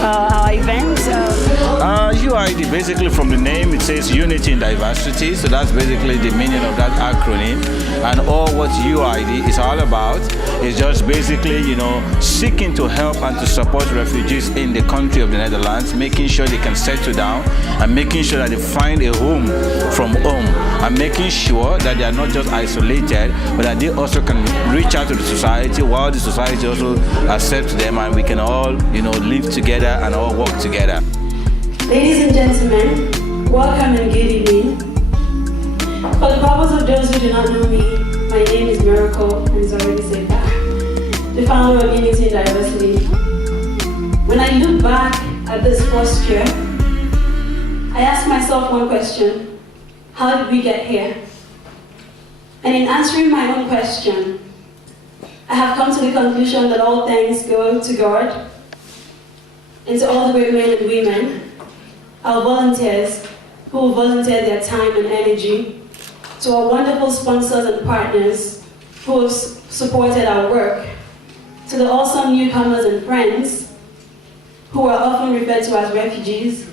our event? UID, basically from the name, it says Unity in Diversity, so that's basically the meaning of that acronym. And all what UID is all about is just basically, seeking to help and to support refugees in the country of the Netherlands, making sure they can settle down and making sure that they find a home from home, and making sure that they are not just isolated, but that they also can reach out to the society while the society also accepts them, and we can all, live together and all work together. Ladies and gentlemen, welcome and good evening. For the purpose of those who do not know me, my name is Miracle, and it's already said that, the founder of Unity in Diversity. When I look back at this first year, I ask myself one question: how did we get here? And in answering my own question, I have come to the conclusion that all thanks go to God and to all the great men and women, our volunteers who volunteered their time and energy, to our wonderful sponsors and partners who have supported our work, to the awesome newcomers and friends who are often referred to as refugees,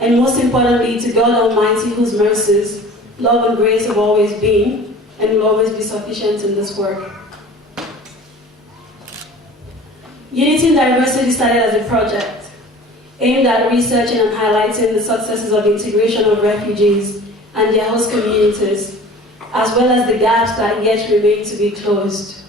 and most importantly to God Almighty, whose mercies, love and grace have always been and will always be sufficient in this work. Unity in Diversity started as a project aimed at researching and highlighting the successes of integration of refugees and their host communities, as well as the gaps that yet remain to be closed.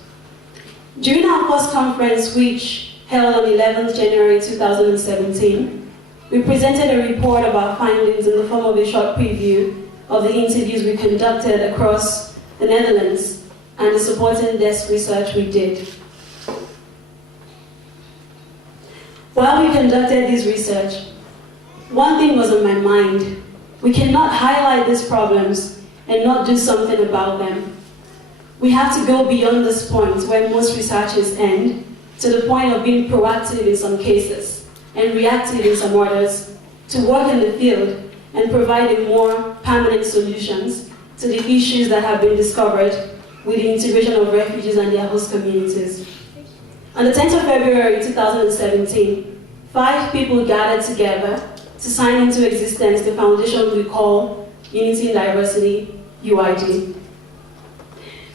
During our first conference, which held on 11th January 2017, we presented a report of our findings in the form of a short preview of the interviews we conducted across the Netherlands and the supporting desk research we did. While we conducted this research, one thing was on my mind: we cannot highlight these problems and not do something about them. We have to go beyond this point where most researchers end, to the point of being proactive in some cases and reactive in some others, to work in the field and providing more permanent solutions to the issues that have been discovered with the integration of refugees and their host communities. On the 10th of February 2017, 5 people gathered together to sign into existence the foundation we call Unity in Diversity, UID.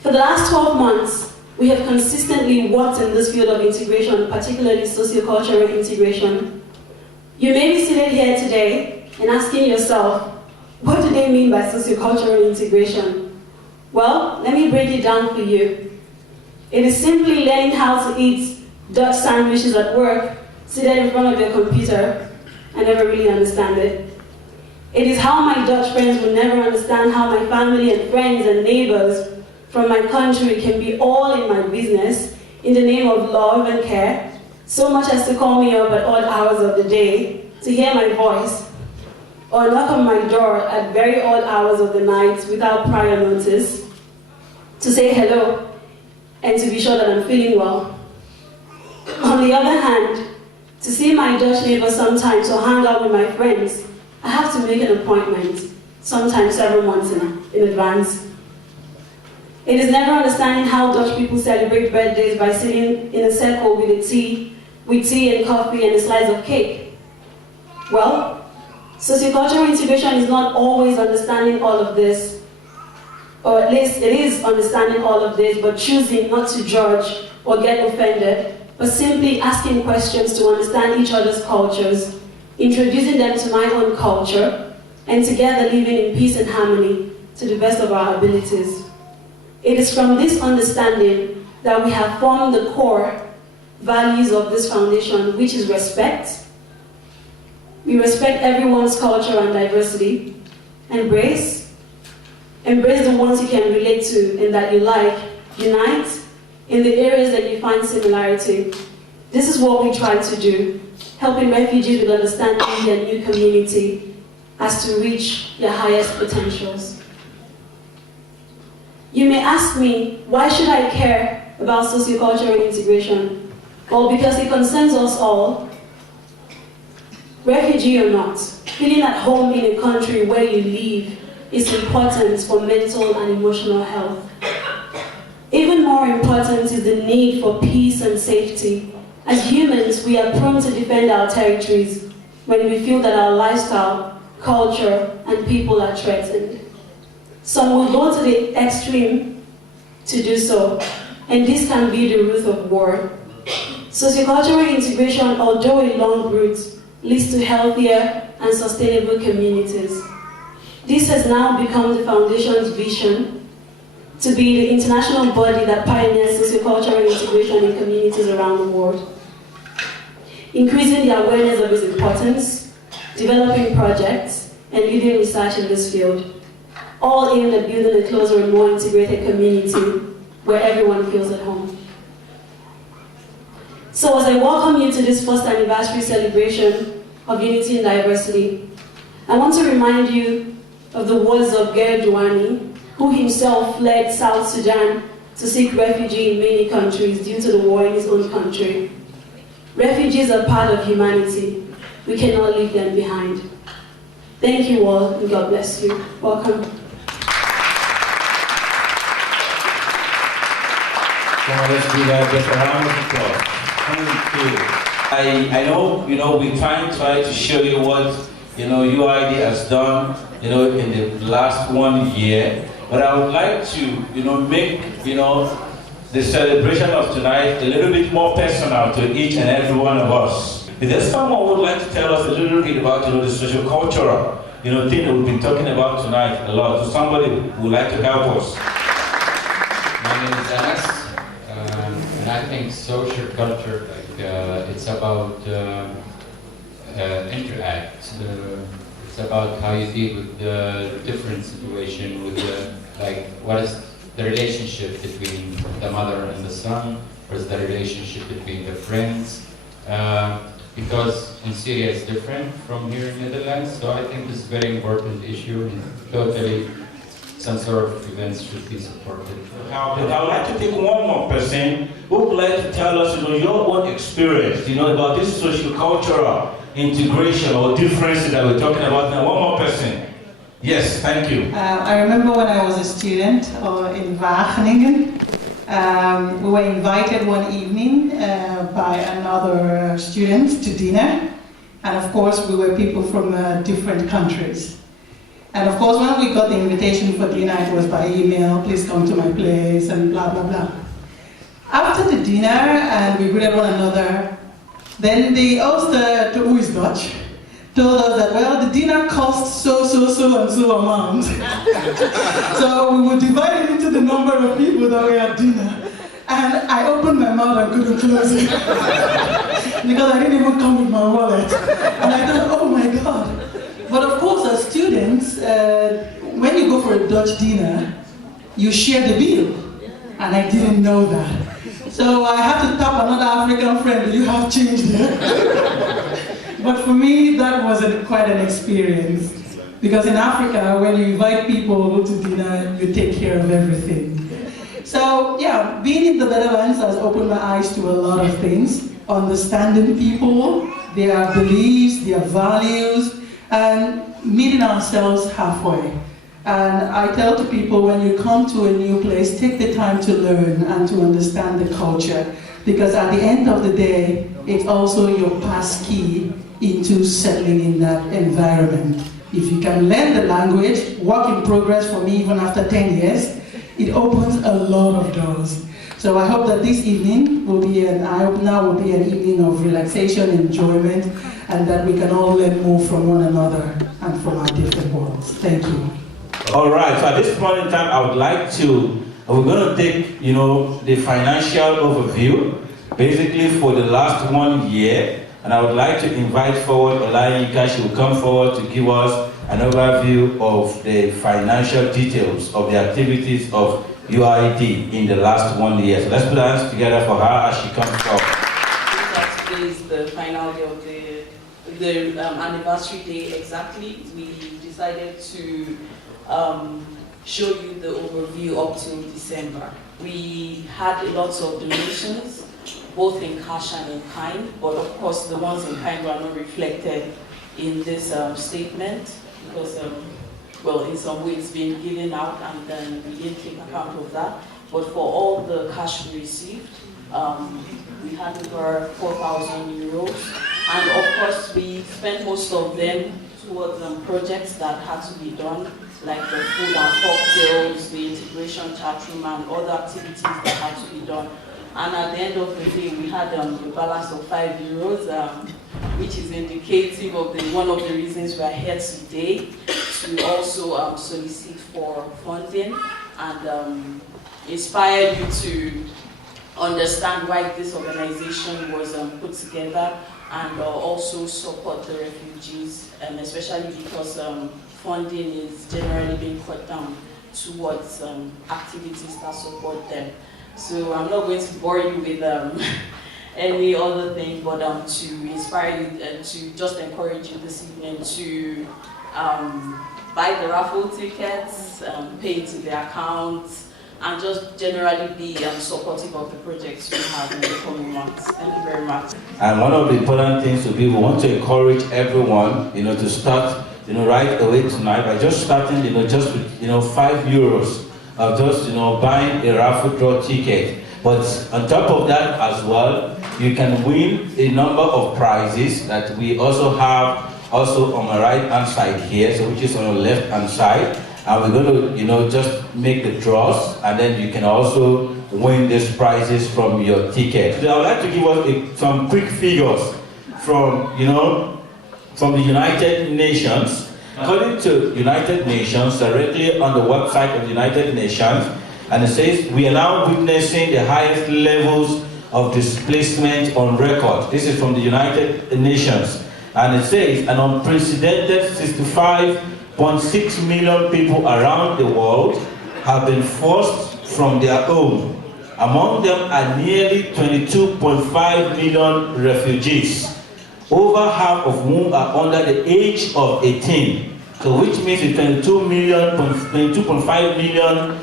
For the last 12 months, we have consistently worked in this field of integration, particularly sociocultural integration. You may be seated here today and asking yourself, what do they mean by sociocultural integration? Well, let me break it down for you. It is simply learning how to eat Dutch sandwiches at work, seated in front of your computer, and never really understand it. It is how my Dutch friends will never understand how my family and friends and neighbors from my country can be all in my business in the name of love and care, so much as to call me up at odd hours of the day to hear my voice, or knock on my door at very odd hours of the night without prior notice, to say hello and to be sure that I'm feeling well. On the other hand, to see my Dutch neighbor sometimes or hang out with my friends, I have to make an appointment, sometimes several months in advance. It is never understanding how Dutch people celebrate birthdays by sitting in a circle with tea and coffee and a slice of cake. Well, sociocultural integration is not always understanding all of this, or at least it is understanding all of this, but choosing not to judge or get offended, but simply asking questions to understand each other's cultures, introducing them to my own culture, and together living in peace and harmony to the best of our abilities. It is from this understanding that we have formed the core values of this foundation, which is respect. We respect everyone's culture and diversity. Embrace the ones you can relate to and that you like. Unite in the areas that you find similarity. This is what we try to do, helping refugees with understanding their new community as to reach their highest potentials. You may ask me, why should I care about sociocultural integration? Well, because it concerns us all, refugee or not. Feeling at home in a country where you live is important for mental and emotional health. Even more important is the need for peace and safety As humans, we are prone to defend our territories when we feel that our lifestyle, culture, and people are threatened. Some will go to the extreme to do so, and this can be the root of war. Sociocultural integration, although a long route, leads to healthier and sustainable communities. This has now become the Foundation's vision to be the international body that pioneers sociocultural integration in communities around the world. Increasing the awareness of its importance, developing projects, and leading research in this field, all aimed at building a closer and more integrated community where everyone feels at home. So as I welcome you to this first anniversary celebration of Unity in Diversity, I want to remind you of the words of Ger Douani, who himself fled South Sudan to seek refuge in many countries due to the war in his own country. Refugees are part of humanity. We cannot leave them behind. Thank you all, and God bless you. Welcome. Come on, let's do that. Just a round of applause. Thank you. I know, we try to show you what, UID has done, in the last 1 year. But I would like to, make, the celebration of tonight a little bit more personal to each and every one of us. Is there someone who would like to tell us a little bit about, the socio-cultural, thing that we've been talking about tonight a lot? So somebody who would like to help us. My name is Anas. And I think social culture, it's about interact. It's about how you deal with the different situation, with what is the relationship between the mother and the son, what is the relationship between the friends. Because in Syria it's different from here in Netherlands, so I think this is a very important issue, and totally some sort of events should be supported. I would like to take one more person who would like to tell us, your own experience, about this socio-cultural integration or differences that we're talking about now. One more person. Yes, thank you. I remember when I was a student in Wageningen. We were invited one evening by another student to dinner. And of course, we were people from different countries. And of course, when we got the invitation for dinner, it was by email, please come to my place, and blah, blah, blah. After the dinner, and we greeted one another, then the host, who is Dutch, told us that, well, the dinner cost so and so amount. So we would divide it into the number of people that we had dinner. And I opened my mouth and couldn't close it. Because I didn't even come with my wallet. And I thought, oh my God. But of course, as students, when you go for a Dutch dinner, you share the bill. And I didn't know that. So I had to tap another African friend, do you have change there? But for me, that wasn't quite an experience. Because in Africa, when you invite people to dinner, you take care of everything. So yeah, being in the Netherlands has opened my eyes to a lot of things. Understanding people, their beliefs, their values, and meeting ourselves halfway. And I tell to people, when you come to a new place, take the time to learn and to understand the culture. Because at the end of the day, it's also your pass key into settling in that environment. If you can learn the language, work in progress for me even after 10 years, it opens a lot of doors. So I hope that this evening will be an eye-opener, will be an evening of relaxation, enjoyment, and that we can all learn more from one another and from our different worlds. Thank you. All right, so at this point in time, I would like to, we're going to take, the financial overview, basically for the last 1 year, and I would like to invite forward Olayinka. She will come forward to give us an overview of the financial details of the activities of UID in the last 1 year. So let's put our hands together for her as she comes forward. Today is the final day of the anniversary day exactly. We decided to show you the overview up till December. We had lots of donations, both in cash and in kind, but of course the ones in kind were not reflected in this statement because, well, in some way it's been given out and then we didn't take account of that. But for all the cash we received, We had over 4,000 euros. And of course, we spent most of them towards projects that had to be done, like the food and cocktails, the integration chat room, and other activities that had to be done. And at the end of the day, we had a balance of 5 euros, which is indicative of one of the reasons we are here today, to also solicit for funding and inspire you to understand why this organization was put together, and also support the refugees, especially because funding is generally being cut down towards activities that support them. So I'm not going to bore you with any other thing, but to inspire you and to just encourage you this evening to buy the raffle tickets, pay into the account, and just generally be supportive of the projects we have in the coming months. Thank you very much. And one of the important things to be, we want to encourage everyone, to start, right away tonight by just starting, just with, 5 euros of just, buying a raffle draw ticket. But on top of that as well, you can win a number of prizes that we also have also on my right hand side here, so which is on the left hand side. And we're going to, just make the draws, and then you can also win these prizes from your ticket. So I would like to give us some quick figures from, from the United Nations. According to United Nations, directly on the website of the United Nations, and it says, we are now witnessing the highest levels of displacement on record. This is from the United Nations. And it says, an unprecedented 65.6 million people around the world have been forced from their home. Among them are nearly 22.5 million refugees, over half of whom are under the age of 18. So which means 22.5 million,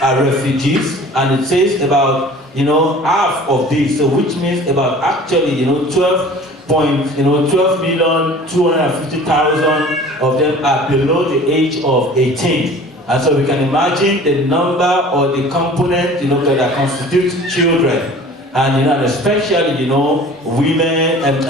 are refugees, and it says about, half of these, so which means about actually, 12,250,000 of them are below the age of 18. And so we can imagine the number or the component, that constitutes children. And, especially, women and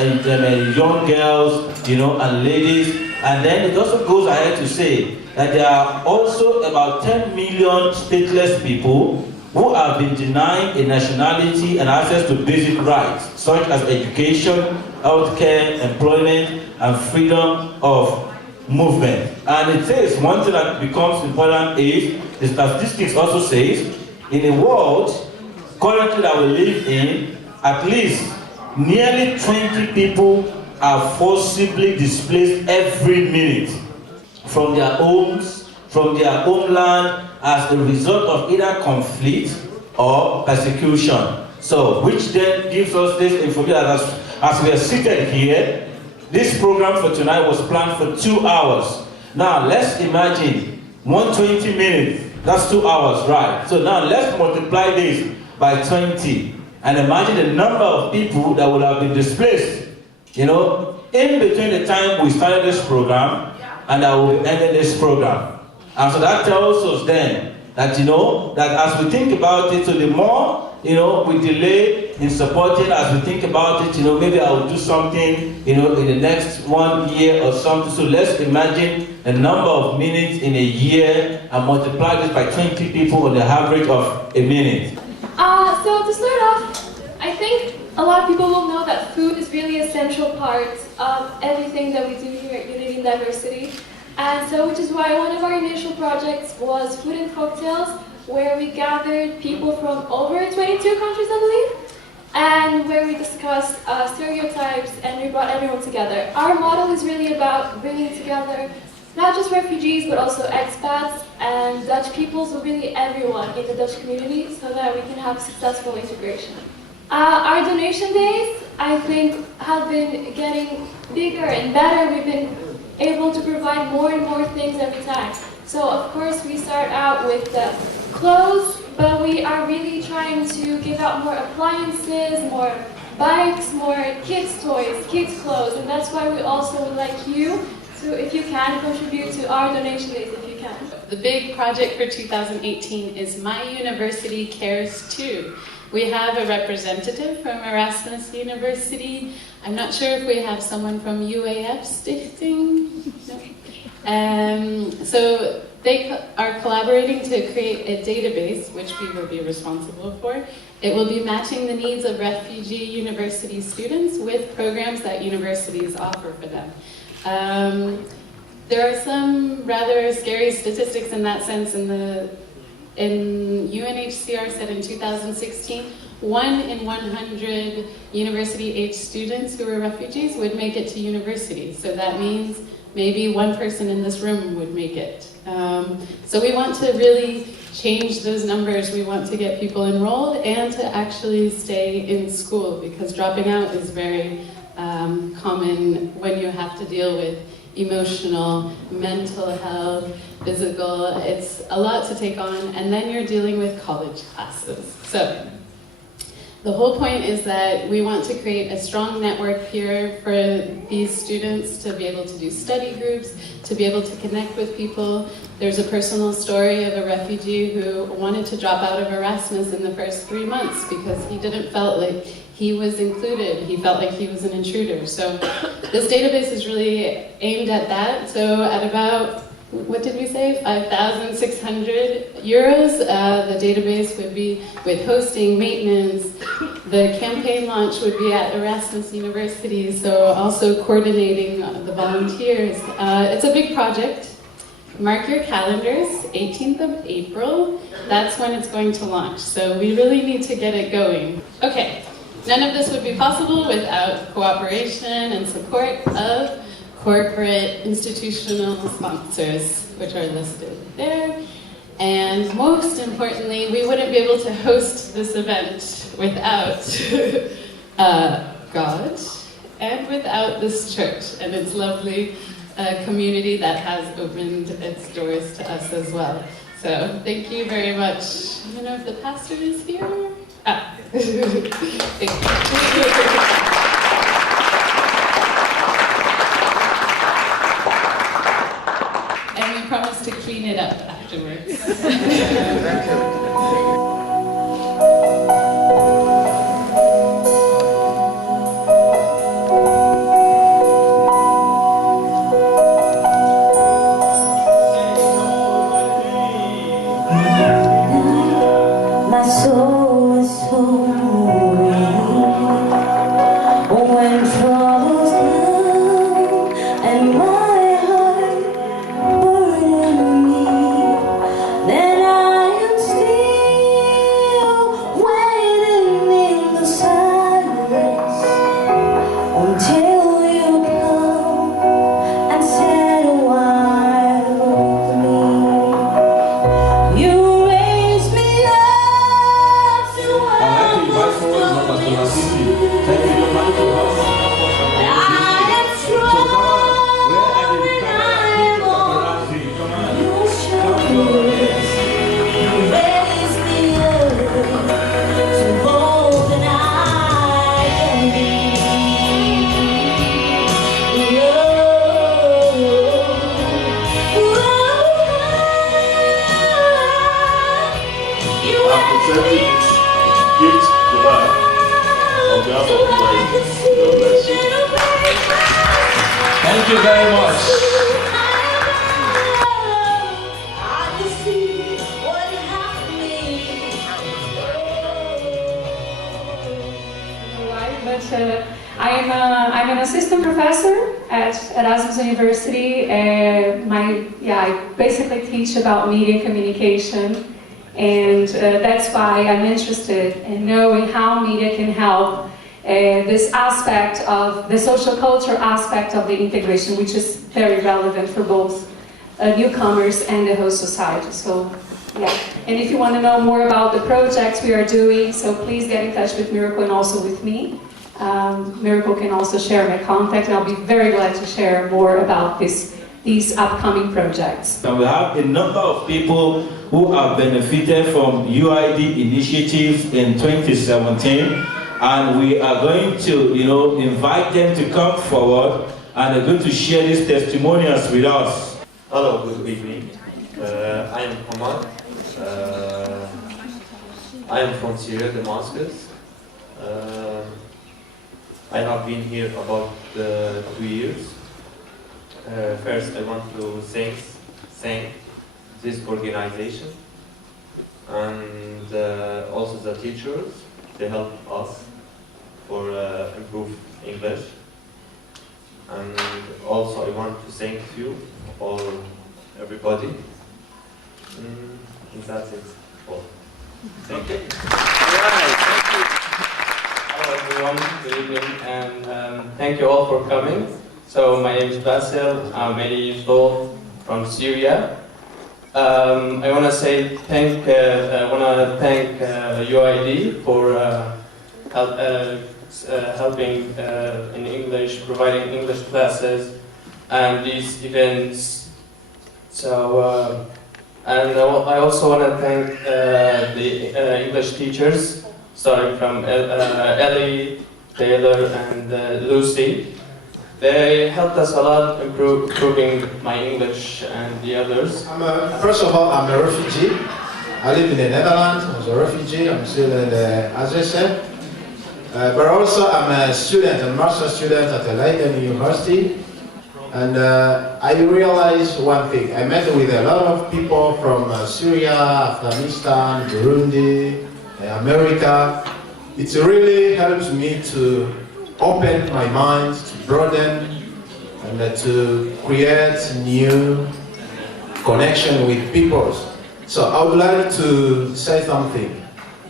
young girls, and ladies. And then it also goes ahead to say that there are also about 10 million stateless people who have been denied a nationality and access to basic rights, such as education, healthcare, employment, and freedom of movement. And it says, one thing that becomes important is, the statistics also says, in a world currently that we live in, at least nearly 20 people are forcibly displaced every minute from their homes, from their homeland, as a result of either conflict or persecution. So, which then gives us this information that as we are seated here, this program for tonight was planned for 2 hours. Now, let's imagine 120 minutes, that's 2 hours, right? So now let's multiply this by 20 and imagine the number of people that would have been displaced, in between the time we started this program and that we ended this program. And so that tells us then that, that as we think about it, so the more, we delay in supporting, as we think about it, maybe I will do something, in the next 1 year or something. So let's imagine the number of minutes in a year and multiply this by 20 people on the average of a minute. So to start off, I think a lot of people will know that food is really a central part of everything that we do here at Unity and Diversity. And so, which is why one of our initial projects was Food and Cocktails, where we gathered people from over 22 countries, I believe, and where we discussed stereotypes and we brought everyone together. Our model is really about bringing together not just refugees, but also expats and Dutch people, so really everyone in the Dutch community, so that we can have successful integration. Our donation days, I think, have been getting bigger and better. We've been able to provide more and more things every time. So of course we start out with the clothes, but we are really trying to give out more appliances, more bikes, more kids' toys, kids' clothes, and that's why we also would like you to, if you can, contribute to our donation days if you can. The big project for 2018 is My University Cares Too. We have a representative from Erasmus University. I'm not sure if we have someone from UAF Stichting. No. So they are collaborating to create a database, which we will be responsible for. It will be matching the needs of refugee university students with programs that universities offer for them. There are some rather scary statistics in that sense. In UNHCR said in 2016, 1 in 100 university-age students who are refugees would make it to university. So that means maybe one person in this room would make it. So we want to really change those numbers. We want to get people enrolled and to actually stay in school, because dropping out is very common when you have to deal with emotional, mental health, physical. It's a lot to take on, and then you're dealing with college classes. So the whole point is that we want to create a strong network here for these students to be able to do study groups, to be able to connect with people. There's a personal story of a refugee who wanted to drop out of Erasmus in the first 3 months because he didn't felt like he was included. He felt like he was an intruder. So this database is really aimed at that. So at about, what did we say, 5,600 euros, the database would be with hosting, maintenance. The campaign launch would be at Erasmus University, so also coordinating the volunteers. It's a big project. Mark your calendars, 18th of April. That's when it's going to launch. So we really need to get it going. Okay. None of this would be possible without cooperation and support of corporate institutional sponsors, which are listed there. And most importantly, we wouldn't be able to host this event without God and without this church and its lovely community that has opened its doors to us as well. So thank you very much. I don't know if the pastor is here. Thank you. And we promise to clean it up afterwards. Thank you very much. I'm an assistant professor at Erasmus University. I basically teach about media communication, and that's why I'm interested in knowing how media can help this aspect of the social culture aspect of the integration, which is very relevant for both newcomers and the host society. So, yeah. And if you want to know more about the projects we are doing, so please get in touch with Miracle and also with me. Miracle can also share my contact, and I'll be very glad to share more about these upcoming projects. And we have a number of people who have benefited from UID initiatives in 2017, and we are going to, invite them to come forward, and they're going to share these testimonials with us. Hello, good evening. I am Omar. I am from Syria, Damascus. I have been here about 2 years. First, I want to thank this organization and also the teachers. They help us for improve English. And also, I want to thank you all, everybody. And that's it. All. Thank you. Alright, thank you. Hello everyone, good evening, and thank you all for coming. So my name is Basil, I'm 80 years old, from Syria. I want to thank UID for helping in English, providing English classes and these events. So. And I also want to thank the English teachers, starting from Ellie, Taylor, and Lucy. They helped us a lot improving my English and the others. First of all, I'm a refugee. I live in the Netherlands. I was a refugee. I'm still in the, as I said. But also, I'm a student, a master's student at Leiden University. And I realized one thing. I met with a lot of people from Syria, Afghanistan, Burundi, America. It really helps me to open my mind, to broaden, and to create new connection with people. So I would like to say something.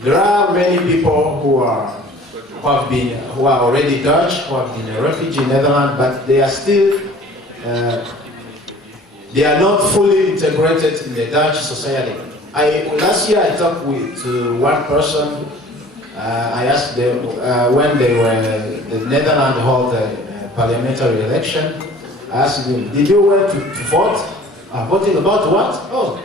There are many people who are already Dutch, who have been a refugee in Netherlands, but they are still they are not fully integrated in the Dutch society. Last year I talked to one person. I asked them when the Netherlands held a parliamentary election. I asked him, "Did you went to vote? Voting about what? Oh,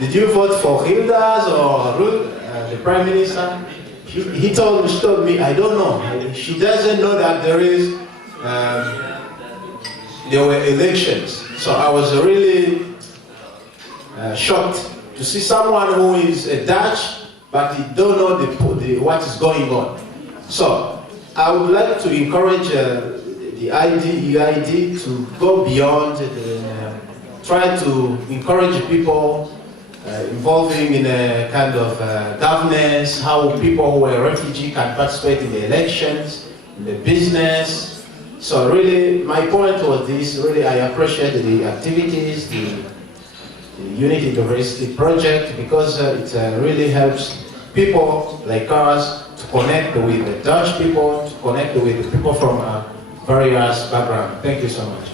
did you vote for Hilda's or Ruth, the Prime Minister?" She told me, "I don't know." She doesn't know that there were elections. So I was really shocked to see someone who is a Dutch, but he don't know what is going on. So I would like to encourage the UID to go beyond, try to encourage people involving in a kind of governance, how people who are refugees can participate in the elections, in the business. So really, my point was this, really I appreciate the activities, the Unity Diversity Project, because it really helps people like us to connect with the Dutch people, to connect with the people from various backgrounds. Thank you so much.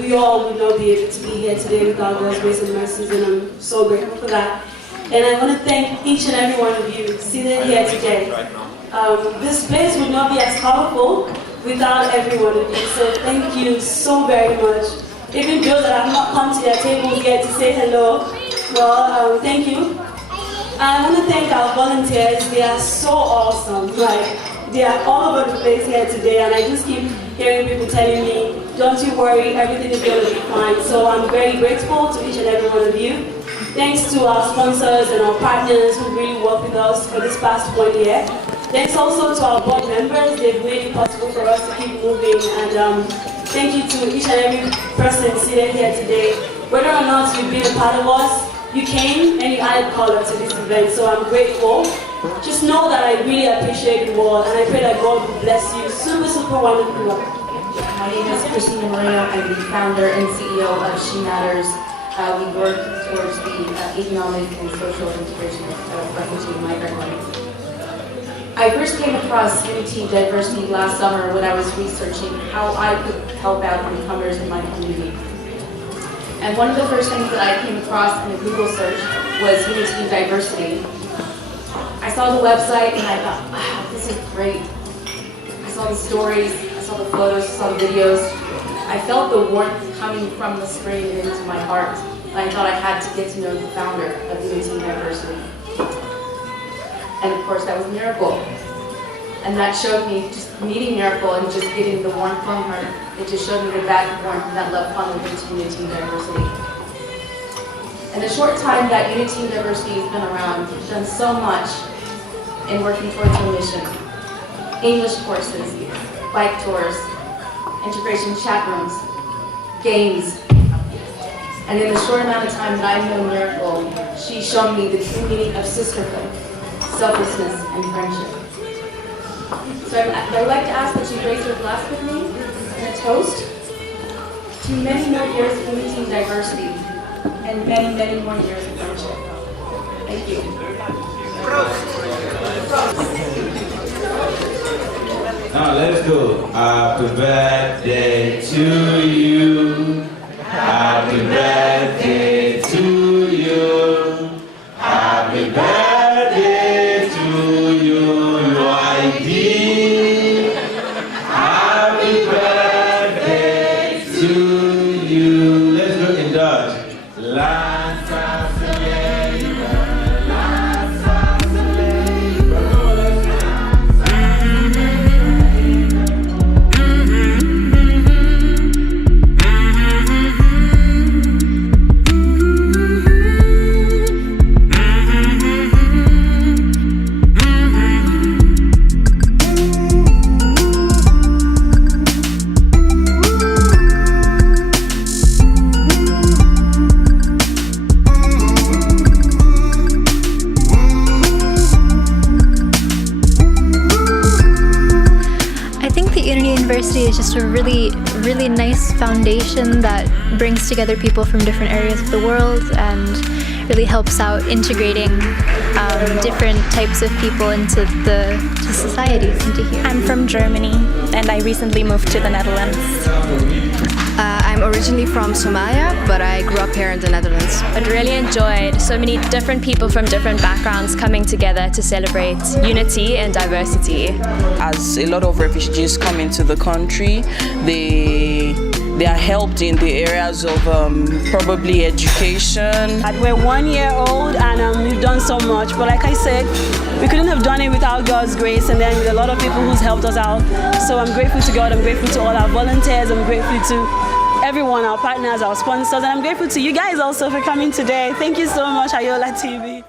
We all would not be able to be here today without God's grace and mercies, and I'm so grateful for that. And I want to thank each and every one of you seated here today. This place would not be as colorful without every one of you, so thank you so very much. Even those that have not come to their tables yet to say hello, well, thank you. I want to thank our volunteers. They are so awesome. They are all over the place here today, and I just keep hearing people telling me, "Don't you worry, everything is going to be fine." So I'm very grateful to each and every one of you. Thanks to our sponsors and our partners who really worked with us for this past 1 year. Thanks also to our board members. They've made it possible for us to keep moving. And thank you to each and every person seated here today. Whether or not you've been a part of us, you came and you added color to this event. So I'm grateful. Just know that I really appreciate you all, and I pray that God will bless you. Super, super wonderful. My name is Christina Moreno. I'm the founder and CEO of She Matters. We work towards the economic and social integration of refugee and migrant women. I first came across Unity Diversity last summer when I was researching how I could help out newcomers in my community. And one of the first things that I came across in a Google search was Unity Diversity. I saw the website and I thought, wow, this is great. I saw the stories, I saw the photos, I saw the videos. I felt the warmth coming from the screen into my heart. And I thought I had to get to know the founder of Unity Diversity. And of course, that was Miracle. And that showed me, just meeting Miracle and just getting the warmth from her, it just showed me the back and warmth and that love funneled into Unity Diversity. In the short time that Unity University has been around, we've done so much in working towards our mission. English courses, bike tours, integration chat rooms, games. And in the short amount of time that I've known Miracle, she's shown me the true meaning of sisterhood, selflessness, and friendship. So I'd like to ask that you raise your glass with me in a toast to many more years of unity and diversity, and many, many more years of friendship. Thank you. Now let's go. Happy birthday to you. Happy birthday to you. Happy birthday to you, UID. Happy birthday to you. Let's go in Dutch. University is just a really nice foundation that brings together people from different areas of the world and really helps out integrating different types of people into society, into here. I'm from Germany and I recently moved to the Netherlands. I'm originally from Somalia, but I grew up here in the Netherlands. I really enjoyed so many different people from different backgrounds coming together to celebrate unity and diversity. As a lot of refugees come into the country, they are helped in the areas of probably education. We're 1 year old and we've done so much, but like I said, we couldn't have done it without God's grace and then with a lot of people who's helped us out. So I'm grateful to God, I'm grateful to all our volunteers, I'm grateful to everyone, our partners, our sponsors, and I'm grateful to you guys also for coming today. Thank you so much, Ayola TV.